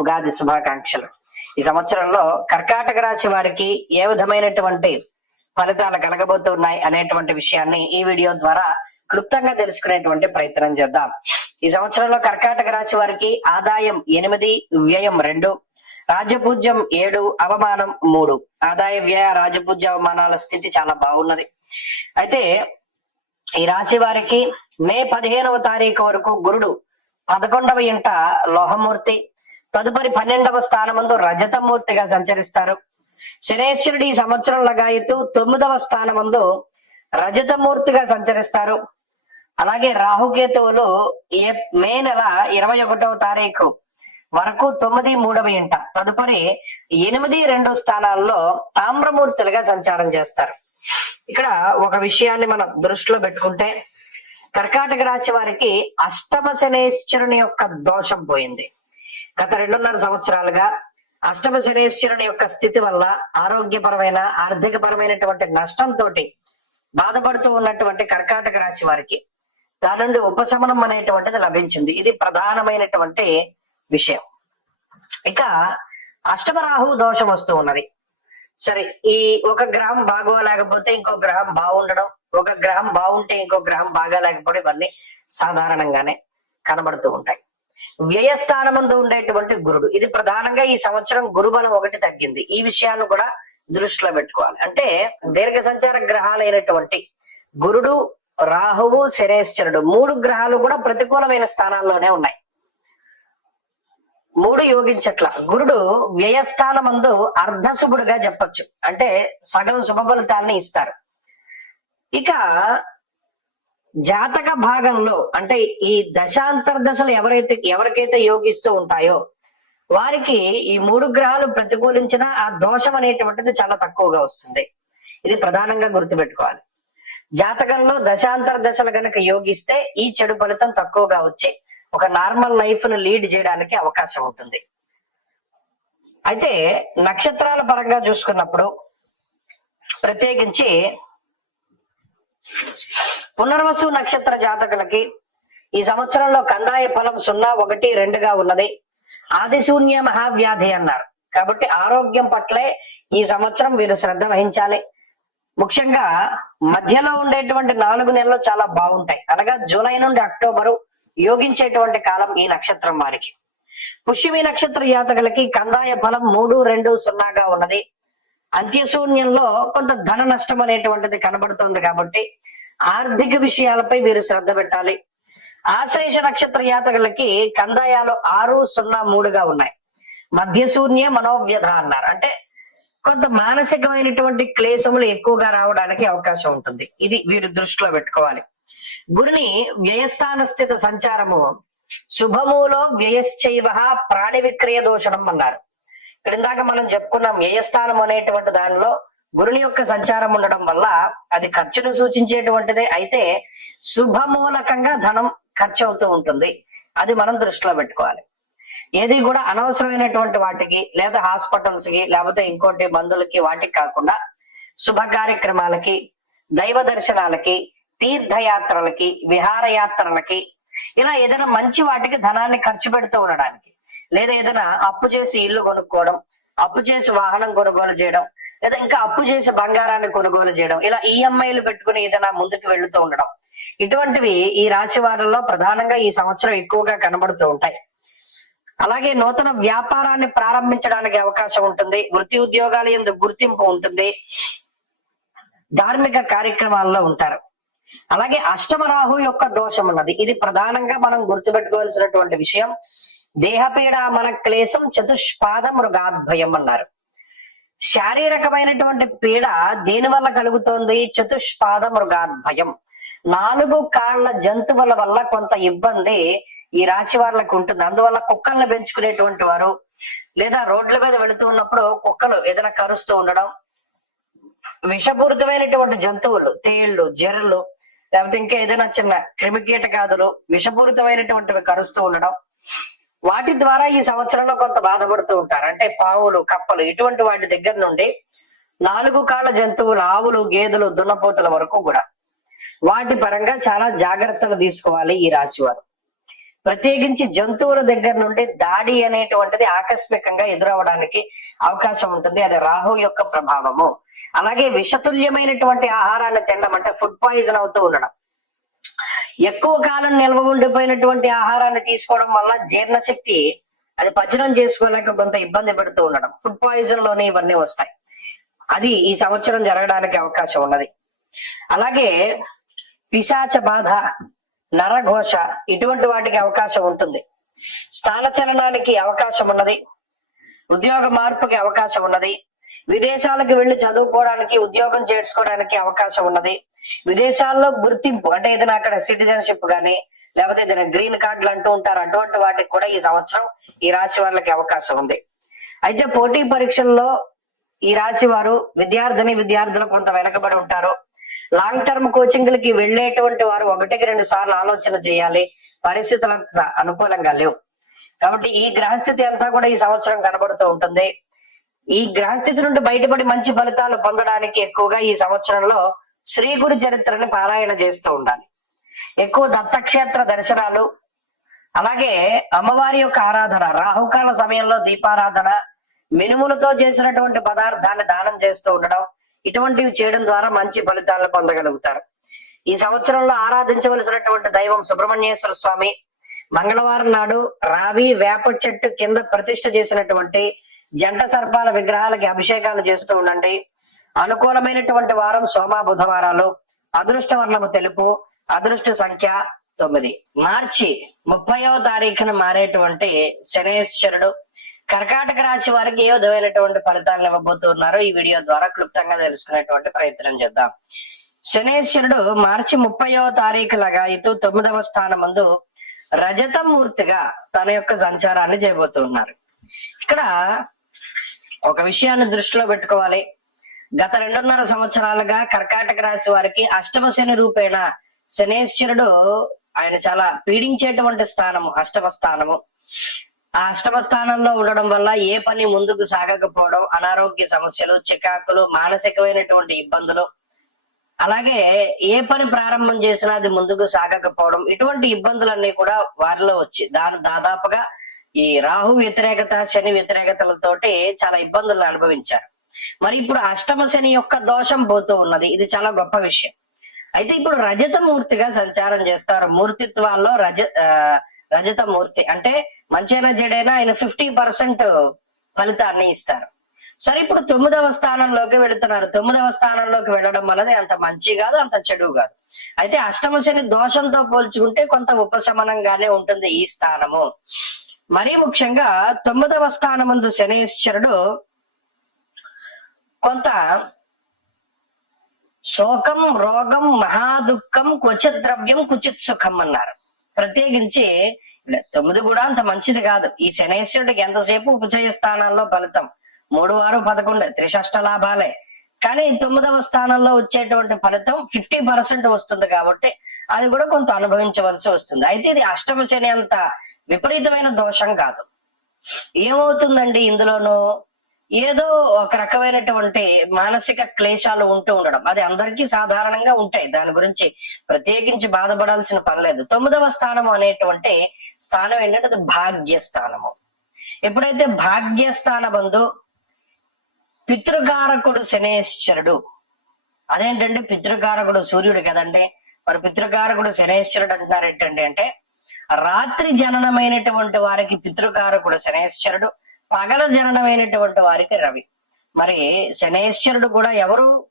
ఉగాది శుభాకాంక్షలు. ఈ సంవత్సరంలో కర్కాటక రాశి వారికి ఏ విధమైనటువంటి ఫలితాలు కలగబోతున్నాయి అనేటువంటి విషయాన్ని ఈ వీడియో ద్వారా క్లుప్తంగా తెలుసుకునేటువంటి ప్రయత్నం చేద్దాం. ఈ సంవత్సరంలో కర్కాటక రాశి వారికి ఆదాయం ఎనిమిది వ్యయం రెండు రాజపూజ్యం ఏడు అవమానం మూడు. ఆదాయ వ్యయ రాజపూజ్య అవమానాల స్థితి చాలా బాగున్నది. అయితే ఈ రాశి వారికి మే పదిహేనవ తారీఖు వరకు గురుడు పదకొండవ ఇంట లోహమూర్తి తదుపరి పన్నెండవ స్థానమందు రజతమూర్తిగా సంచరిస్తారు. శనేశ్వరుడు ఈ సంవత్సరం లగాయతూ తొమ్మిదవ స్థానమందు రజతమూర్తిగా సంచరిస్తారు. అలాగే రాహుకేతువులు ఏ మే నెల ఇరవై ఒకటవ తారీఖు వరకు తొమ్మిది మూడవ ఇంట. తదుపరి ఎనిమిది రెండు స్థానాల్లో తామ్రమూర్తులుగా సంచారం చేస్తారు. ఇక్కడ ఒక విషయాన్ని మనం దృష్టిలో పెట్టుకుంటే కర్కాటక రాశి వారికి అష్టమ శనేశ్వరుని యొక్క దోషం పోయింది. గత రెండున్నర సంవత్సరాలుగా అష్టమ శనేశ్వరుని యొక్క స్థితి వల్ల ఆరోగ్యపరమైన ఆర్థిక పరమైనటువంటి నష్టంతో బాధపడుతూ ఉన్నటువంటి కర్కాటక రాశి వారికి దాని నుండి ఉపశమనం అనేటువంటిది లభించింది. ఇది ప్రధానమైనటువంటి విషయం. ఇక అష్టమ రాహు దోషం వస్తూ ఉన్నది. సరే ఈ ఒక గ్రహం బాగోలేకపోతే ఇంకో గ్రహం బాగుండడం ఒక గ్రహం బాగుంటే ఇంకో గ్రహం బాగాలేకపోవడం ఇవన్నీ సాధారణంగానే కనబడుతూ ఉంటాయి. వ్యయస్థానమందు ఉండేటువంటి గురుడు. ఇది ప్రధానంగా ఈ సంవత్సరం గురుబలం ఒకటి తగ్గింది. ఈ విషయాన్ని కూడా దృష్టిలో పెట్టుకోవాలి. అంటే దీర్ఘ సంచార గ్రహాలైనటువంటి గురుడు రాహువు శనేశ్వరుడు మూడు గ్రహాలు కూడా ప్రతికూలమైన స్థానాల్లోనే ఉన్నాయి. మూడు యోగించట్ల గురుడు వ్యయస్థానమందు అర్ధశుభుడుగా చెప్పొచ్చు. అంటే సగం శుభ ఫలితాలని ఇస్తారు. ఇక జాతక భాగంలో అంటే ఈ దశాంతర దశలు ఎవరైతే ఎవరికైతే యోగిస్తూ ఉంటాయో వారికి ఈ మూడు గ్రహాలు ప్రతికూలించిన ఆ దోషం అనేటువంటిది చాలా తక్కువగా వస్తుంది. ఇది ప్రధానంగా గుర్తుపెట్టుకోవాలి. జాతకంలో దశాంతర దశలు గనక యోగిస్తే ఈ చెడు ఫలితం తక్కువగా వచ్చి ఒక నార్మల్ లైఫ్ను లీడ్ చేయడానికి అవకాశం ఉంటుంది. అయితే నక్షత్రాల పరంగా చూసుకున్నప్పుడు ప్రత్యేకించి పునర్వసు నక్షత్ర జాతకులకి ఈ సంవత్సరంలో కందాయ ఫలం సున్నా ఒకటి రెండుగా ఉన్నది. ఆదిశూన్య మహావ్యాధి అన్నారు. కాబట్టి ఆరోగ్యం పట్లే ఈ సంవత్సరం వీరు శ్రద్ధ వహించాలి. ముఖ్యంగా మధ్యలో ఉండేటువంటి నాలుగు నెలలు చాలా బాగుంటాయి. అనగా జూలై నుండి అక్టోబరు యోగించేటువంటి కాలం ఈ నక్షత్రం వారికి. పుష్యమి నక్షత్ర జాతకులకి కందాయ ఫలం మూడు రెండు సున్నాగా ఉన్నది. అంత్యశూన్యంలో కొంత ధన నష్టం అనేటువంటిది కనబడుతోంది కాబట్టి ఆర్థిక విషయాలపై వీరు శ్రద్ధ పెట్టాలి. ఆశ్లేష నక్షత్ర యాతకులకి కందాయాలు ఆరు సున్నా మూడుగా ఉన్నాయి. మధ్యశూన్య మనోవ్యధ అన్నారు. అంటే కొంత మానసికమైనటువంటి క్లేశములు ఎక్కువగా రావడానికి అవకాశం ఉంటుంది. ఇది వీరు దృష్టిలో పెట్టుకోవాలి. గురుని వ్యయస్థాన స్థిత సంచారము. శుభములో వ్యయశ్చైవ ప్రాణి విక్రయ దోషణం అన్నారు. ఇక్కడ ఇందాక మనం చెప్పుకున్నాం వ్యయస్థానం అనేటువంటి దానిలో గురుని యొక్క సంచారం ఉండడం వల్ల అది ఖర్చును సూచించేటువంటిదే. అయితే శుభమూలకంగా ధనం ఖర్చు అవుతూ ఉంటుంది. అది మనం దృష్టిలో పెట్టుకోవాలి. ఏది కూడా అనవసరమైనటువంటి వాటికి లేదా హాస్పిటల్స్కి లేకపోతే ఇంకోటి మందులకి వాటికి కాకుండా శుభ కార్యక్రమాలకి దైవ దర్శనాలకి తీర్థయాత్రలకి విహారయాత్రలకి ఇలా ఏదైనా మంచి వాటికి ధనాన్ని ఖర్చు పెడుతూ ఉండడానికి లేదా ఏదైనా అప్పు చేసి ఇల్లు కొనుక్కోవడం అప్పు చేసి వాహనం కొనుగోలు చేయడం లేదా ఇంకా అప్పు చేసి బంగారాన్ని కొనుగోలు చేయడం ఇలా ఈఎంఐలు పెట్టుకుని ఏదైనా ముందుకు వెళ్తూ ఉండడం. ఇటువంటివి ఈ రాశి వారిలో ప్రధానంగా ఈ సంవత్సరం ఎక్కువగా కనబడుతూ ఉంటాయి. అలాగే నూతన వ్యాపారాన్ని ప్రారంభించడానికి అవకాశం ఉంటుంది. వృత్తి ఉద్యోగాలు ఎందు గుర్తింపు ఉంటుంది. ధార్మిక కార్యక్రమాల్లో ఉంటారు. అలాగే అష్టమ రాహు యొక్క దోషం ఉన్నది. ఇది ప్రధానంగా మనం గుర్తుపెట్టుకోవాల్సినటువంటి విషయం. దేహపీడ మన క్లేశం చతుష్పాద మృగాద్భయం అన్నారు. శారీరకమైనటువంటి పీడ దేని వల్ల కలుగుతోంది? చతుష్పాద మృగాద్భయం. నాలుగు కాళ్ళ జంతువుల వల్ల కొంత ఇబ్బంది ఈ రాశి వాళ్ళకి ఉంటుంది. అందువల్ల కుక్కల్ని పెంచుకునేటువంటి వారు లేదా రోడ్ల మీద వెళుతూ ఉన్నప్పుడు కుక్కలు ఏదైనా కరుస్తూ ఉండడం విషపూరితమైనటువంటి జంతువులు తేళ్ళు జర్రలు లేకపోతే ఇంకా ఏదైనా చిన్న క్రిమికీటకాదులు విషపూరితమైనటువంటివి కరుస్తూ ఉండడం వాటి ద్వారా ఈ సంవత్సరంలో కొంత బాధపడుతూ ఉంటారు. అంటే పావులు కప్పలు ఇటువంటి వాటి దగ్గర నుండి నాలుగు కాళ్ళ జంతువులు ఆవులు గేదెలు దున్నపోతుల వరకు కూడా వాటి పరంగా చాలా జాగ్రత్తలు తీసుకోవాలి ఈ రాశి వారు ప్రత్యేకించి జంతువుల దగ్గర నుండి దాడి అనేటువంటిది ఆకస్మికంగా ఎదురవడానికి అవకాశం ఉంటుంది. అది రాహు యొక్క ప్రభావము. అలాగే విషతుల్యమైనటువంటి ఆహారాన్ని తినడం అంటే ఫుడ్ పాయిజన్ అవుతూ ఉండడం. ఎక్కువ కాలం నిల్వ ఉండిపోయినటువంటి ఆహారాన్ని తీసుకోవడం వల్ల జీర్ణశక్తి అది పచనం చేసుకోలేక కొంత ఇబ్బంది పెడుతూ ఉండడం. ఫుడ్ పాయిజన్లోనే ఇవన్నీ వస్తాయి. అది ఈ సంవత్సరం జరగడానికి అవకాశం ఉన్నది. అలాగే పిశాచ బాధ నరఘోష ఇటువంటి వాటికి అవకాశం ఉంటుంది. స్థాన చలనానికి అవకాశం ఉన్నది. ఉద్యోగ మార్పుకి అవకాశం ఉన్నది. విదేశాలకు వెళ్ళి చదువుకోవడానికి ఉద్యోగం చేసుకోవడానికి అవకాశం ఉన్నది. విదేశాల్లో గుర్తింపు అంటే ఏదైనా అక్కడ సిటిజన్షిప్ కానీ లేకపోతే ఏదైనా గ్రీన్ కార్డులు అంటూ ఉంటారు అటువంటి వాటికి కూడా ఈ సంవత్సరం ఈ రాశి వాళ్ళకి అవకాశం ఉంది. అయితే పోటీ పరీక్షల్లో ఈ రాశి వారు విద్యార్థిని విద్యార్థులు కొంత వెనకబడి ఉంటారు. లాంగ్ టర్మ్ కోచింగ్లకి వెళ్ళేటువంటి వారు ఒకటికి రెండు సార్లు ఆలోచన చేయాలి. పరిస్థితులు అనుకూలంగా లేవు. కాబట్టి ఈ గ్రహస్థితి అంతా కూడా ఈ సంవత్సరం కనబడుతూ ఉంటుంది. ఈ గ్రహస్థితి నుండి బయటపడి మంచి ఫలితాలు పొందడానికి ఎక్కువగా ఈ సంవత్సరంలో శ్రీ గురు చరిత్రని పారాయణ చేస్తూ ఉండాలి. ఎక్కువ దత్తక్షేత్ర దర్శనాలు అలాగే అమ్మవారి యొక్క ఆరాధన రాహుకాల సమయంలో దీపారాధన మినుములతో చేసినటువంటి పదార్థాన్ని దానం చేస్తూ ఉండడం ఇటువంటివి చేయడం ద్వారా మంచి ఫలితాలను పొందగలుగుతారు. ఈ సంవత్సరంలో ఆరాధించవలసినటువంటి దైవం సుబ్రహ్మణ్యేశ్వర స్వామి మంగళవారం నాడు రావి వేప చెట్టు కింద ప్రతిష్ఠ చేసినటువంటి జంట సర్పాల విగ్రహాలకి అభిషేకాలు చేస్తూ ఉండండి. అనుకూలమైనటువంటి వారం సోమ బుధవారాలు. అదృష్ట వర్ణము తెలుపు అదృష్ట సంఖ్య తొమ్మిది. మార్చి ముప్పయో తారీఖున మారేటువంటి శనేశ్వరుడు కర్కాటక రాశి వారికి ఏ విధమైనటువంటి ఫలితాలను ఇవ్వబోతున్నారు ఈ వీడియో ద్వారా క్లుప్తంగా తెలుసుకునేటువంటి ప్రయత్నం చేద్దాం. శనేశ్వరుడు మార్చి ముప్పయో తారీఖు లగాయితూ తొమ్మిదవ స్థానం ముందు రజతమూర్తిగా తన యొక్క సంచారాన్ని చేయబోతున్నారు ఇక్కడ ఒక విషయాన్ని దృష్టిలో పెట్టుకోవాలి. గత రెండున్నర సంవత్సరాలుగా కర్కాటక రాశి వారికి అష్టమ శని రూపేణ శనేశ్వరుడు ఆయన చాలా పీడించేటువంటి స్థానము అష్టమ స్థానము. ఆ అష్టమ స్థానంలో ఉండడం వల్ల ఏ పని ముందుకు సాగకపోవడం అనారోగ్య సమస్యలు చికాకులు మానసికమైనటువంటి ఇబ్బందులు. అలాగే ఏ పని ప్రారంభం చేసినా అది ముందుకు సాగకపోవడం ఇటువంటి ఇబ్బందులన్నీ కూడా వారిలో వచ్చి దాని దాదాపుగా ఈ రాహు వ్యతిరేకత శని వ్యతిరేకతలతోటి చాలా ఇబ్బందులు అనుభవించారు. మరి ఇప్పుడు అష్టమ శని యొక్క దోషం పోతూ ఉన్నది. ఇది చాలా గొప్ప విషయం. అయితే ఇప్పుడు రజత మూర్తిగా సంచారం చేస్తారు. మూర్తిత్వాల్లో రజ రజతమూర్తి. రజత మూర్తి అంటే మంచైనా జడైనా ఆయన ఫిఫ్టీ పర్సెంట్ ఫలితాన్ని ఇస్తారు. సరే ఇప్పుడు తొమ్మిదవ స్థానంలోకి వెళుతున్నారు. తొమ్మిదవ స్థానంలోకి వెళ్ళడం అన్నది అంత మంచి కాదు అంత చెడు కాదు. అయితే అష్టమ శని దోషంతో పోల్చుకుంటే కొంత ఉపశమనంగానే ఉంటుంది ఈ స్థానము. మరీ ముఖ్యంగా తొమ్మిదవ స్థానముందు శనేశ్వరుడు కొంత శోకం రోగం మహాదుఖం క్వచిత్ ద్రవ్యం కుచిత్ సుఖం అన్నారు. ప్రత్యేకించి తొమ్మిది కూడా అంత మంచిది కాదు. ఈ శనేశ్వరుడికి ఎంతసేపు ఉపచయ స్థానాల్లో ఫలితం? మూడు వారు పదకొండు త్రిషష్ట లాభాలే. కానీ తొమ్మిదవ స్థానంలో వచ్చేటువంటి ఫలితం ఫిఫ్టీ పర్సెంట్ వస్తుంది కాబట్టి అది కూడా కొంత అనుభవించవలసి వస్తుంది. అయితే ఇది అష్టమ శని అంత విపరీతమైన దోషం కాదు. ఏమవుతుందండి ఇందులోనూ? ఏదో ఒక రకమైనటువంటి మానసిక క్లేశాలు ఉంటూ ఉండడం. అది అందరికీ సాధారణంగా ఉంటాయి. దాని గురించి ప్రత్యేకించి బాధపడాల్సిన పని లేదు. తొమ్మిదవ స్థానం అనేటువంటి స్థానం ఏంటంటే అది భాగ్య స్థానము ఎప్పుడైతే భాగ్యస్థాన బంధు పితృకారకుడు శనేశ్వరుడు అదేంటంటే పితృకారకుడు సూర్యుడు కదండి. మరి పితృకారకుడు శనేశ్వరుడు అంటున్నారు ఏంటండి అంటే రాత్రి జననమైనటువంటి వారికి పితృకారకుడు శనేశ్వరుడు పగల జననమైనటువంటి వారికి రవి. మరి శనేశ్వరుడు కూడా ఎవరు?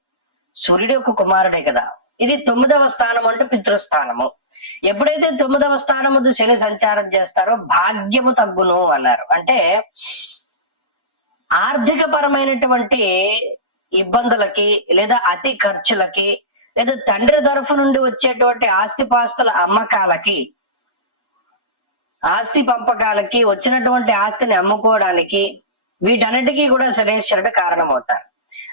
సూర్యుడు యొక్క కుమారుడే కదా. ఇది తొమ్మిదవ స్థానం అంటే పితృస్థానము. ఎప్పుడైతే తొమ్మిదవ స్థానము శని సంచారం చేస్తారో భాగ్యము తగ్గును అన్నారు. అంటే ఆర్థిక పరమైనటువంటి ఇబ్బందులకి లేదా అతి ఖర్చులకి లేదా తండ్రి తరఫు నుండి వచ్చేటువంటి ఆస్తిపాస్తుల అమ్మకాలకి ఆస్తి పంపకాలకి వచ్చినటువంటి ఆస్తిని అమ్ముకోవడానికి వీటన్నిటికీ కూడా శనేశ్వరుడు కారణమవుతారు.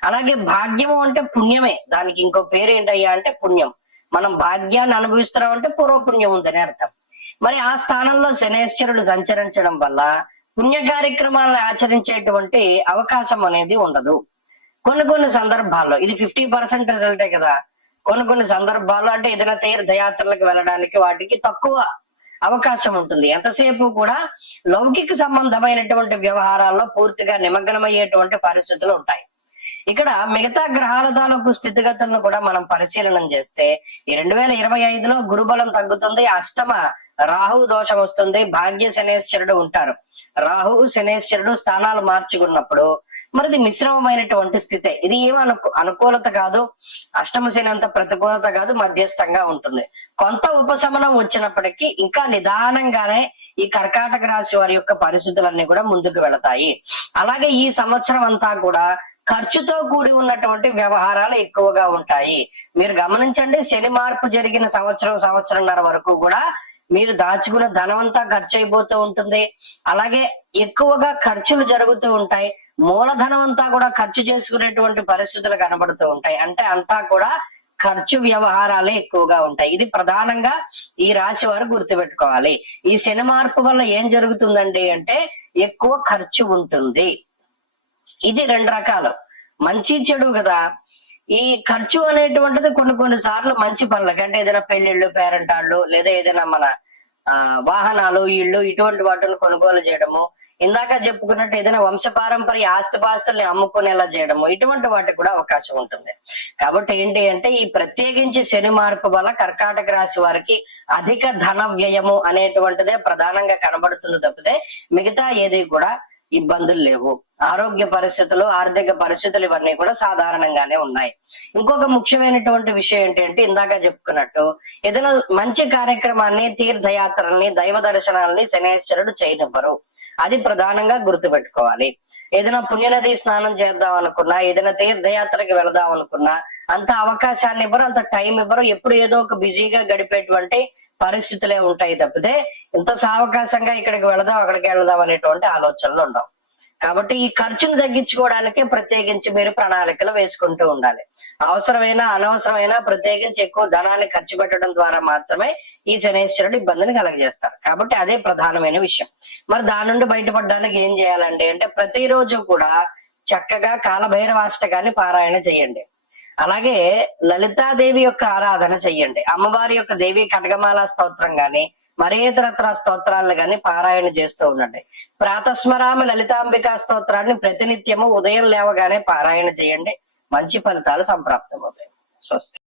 అలాగే భాగ్యము అంటే పుణ్యమే. దానికి ఇంకో పేరు ఏంటయ్యా అంటే పుణ్యం. మనం భాగ్యాన్ని అనుభవిస్తున్నాం అంటే పూర్వపుణ్యం ఉందని అర్థం. మరి ఆ స్థానంలో శనేశ్వరుడు సంచరించడం వల్ల పుణ్య కార్యక్రమాలను ఆచరించేటువంటి అవకాశం అనేది ఉండదు. కొన్ని కొన్ని సందర్భాల్లో ఇది ఫిఫ్టీ పర్సెంట్ రిజల్టే కదా. కొన్ని కొన్ని సందర్భాల్లో అంటే ఏదైనా తీర్థయాత్రలకు వెళ్ళడానికి వాటికి తక్కువ అవకాశం ఉంటుంది. ఎంతసేపు కూడా లౌకిక సంబంధమైనటువంటి వ్యవహారాల్లో పూర్తిగా నిమగ్నమయ్యేటువంటి పరిస్థితులు ఉంటాయి. ఇక్కడ మిగతా గ్రహాల తాలూకు స్థితిగతులను కూడా మనం పరిశీలన చేస్తే ఈ రెండు వేల ఇరవై ఐదులో గురుబలం తగ్గుతుంది అష్టమ రాహు దోషం వస్తుంది భాగ్య శనేశ్వరుడు ఉంటారు. రాహు శనేశ్వరుడు స్థానాలు మార్చుకున్నప్పుడు మరి ఇది మిశ్రమమైనటువంటి స్థితే. ఇది ఏం అనుకూలత కాదు అష్టమ శని అంత ప్రతికూలత కాదు మధ్యస్థంగా ఉంటుంది. కొంత ఉపశమనం వచ్చినప్పటికీ ఇంకా నిదానంగానే ఈ కర్కాటక రాశి వారి యొక్క పరిస్థితులన్నీ కూడా ముందుకు వెళతాయి. అలాగే ఈ సంవత్సరం అంతా కూడా ఖర్చుతో కూడి ఉన్నటువంటి వ్యవహారాలు ఎక్కువగా ఉంటాయి. మీరు గమనించండి శని మార్పు జరిగిన సంవత్సరం సంవత్సరంన్నర వరకు కూడా మీరు దాచుకున్న ధనం అంతా ఖర్చు అయిపోతూ ఉంటుంది. అలాగే ఎక్కువగా ఖర్చులు జరుగుతూ ఉంటాయి. మూలధనం అంతా కూడా ఖర్చు చేసుకునేటువంటి పరిస్థితులు కనబడుతూ ఉంటాయి. అంటే అంతా కూడా ఖర్చు వ్యవహారాలే ఎక్కువగా ఉంటాయి. ఇది ప్రధానంగా ఈ రాశి వారు గుర్తుపెట్టుకోవాలి. ఈ శని మార్పు వల్ల ఏం జరుగుతుందండి అంటే ఎక్కువ ఖర్చు ఉంటుంది. ఇది రెండు రకాలు. మంచి చెడు కదా. ఈ ఖర్చు అనేటువంటిది కొన్ని కొన్ని సార్లు మంచి పనులకి అంటే ఏదైనా పెళ్ళిళ్ళు పేరెంటాళ్ళు లేదా ఏదైనా మన ఆ వాహనాలు ఇళ్ళు ఇటువంటి వాటిని కొనుగోలు చేయడము. ఇందాక చెప్పుకున్నట్టు ఏదైనా వంశపారంపర్య ఆస్తిపాస్తుల్ని అమ్ముకునేలా చేయడము. ఇటువంటి వాటికి కూడా అవకాశం ఉంటుంది. కాబట్టి ఏంటి అంటే ఈ ప్రత్యేకించి శని మార్పు వల్ల కర్కాటక రాశి వారికి అధిక ధన వ్యయము అనేటువంటిదే ప్రధానంగా కనబడుతుంది తప్పితే మిగతా ఏది కూడా ఇబ్బందులు లేవు. ఆరోగ్య పరిస్థితులు ఆర్థిక పరిస్థితులు ఇవన్నీ కూడా సాధారణంగానే ఉన్నాయి. ఇంకొక ముఖ్యమైనటువంటి విషయం ఏంటంటే ఇందాక చెప్పుకున్నట్టు ఏదైనా మంచి కార్యక్రమాన్ని తీర్థయాత్రల్ని దైవ దర్శనాలని శనేశ్వరుడు చేయనివ్వరు. అది ప్రధానంగా గుర్తుపెట్టుకోవాలి. ఏదైనా పుణ్యనది స్నానం చేద్దాం అనుకున్నా ఏదైనా తీర్థయాత్రకి వెళదాం అనుకున్నా అంత అవకాశాన్ని ఇవ్వరు అంత టైం ఇవ్వరు. ఎప్పుడు ఏదో ఒక బిజీగా గడిపేటువంటి పరిస్థితులే ఉంటాయి తప్పితే ఇంత సావకాశంగా ఇక్కడికి వెళదాం అక్కడికి వెళదాం అనేటువంటి ఆలోచనలు ఉండవు. కాబట్టి ఈ ఖర్చును తగ్గించుకోవడానికి ప్రత్యేకించి మీరు ప్రణాళికలు వేసుకుంటూ ఉండాలి. అవసరమైన అనవసరమైన ప్రత్యేకించి ఎక్కువ ధనాన్ని ఖర్చు పెట్టడం ద్వారా మాత్రమే ఈ శనేశ్వరుడు ఇబ్బందిని కలగజేస్తారు. కాబట్టి అదే ప్రధానమైన విషయం. మరి దాని నుండి బయటపడడానికి ఏం చేయాలంటే అంటే ప్రతిరోజు కూడా చక్కగా కాలభైరవాష్టకాన్ని పారాయణ చేయండి. అలాగే లలితాదేవి యొక్క ఆరాధన చెయ్యండి. అమ్మవారి యొక్క దేవి కటకమాల స్తోత్రం గాని మరే ఇతరత్ర స్తోత్రాలను గాని పారాయణ చేస్తూ ఉండండి. ప్రాతస్మరామ లలితాంబికా స్తోత్రాన్ని ప్రతినిత్యము ఉదయం లేవగానే పారాయణ చేయండి. మంచి ఫలితాలు సంప్రాప్తమవుతాయి. స్వస్తి.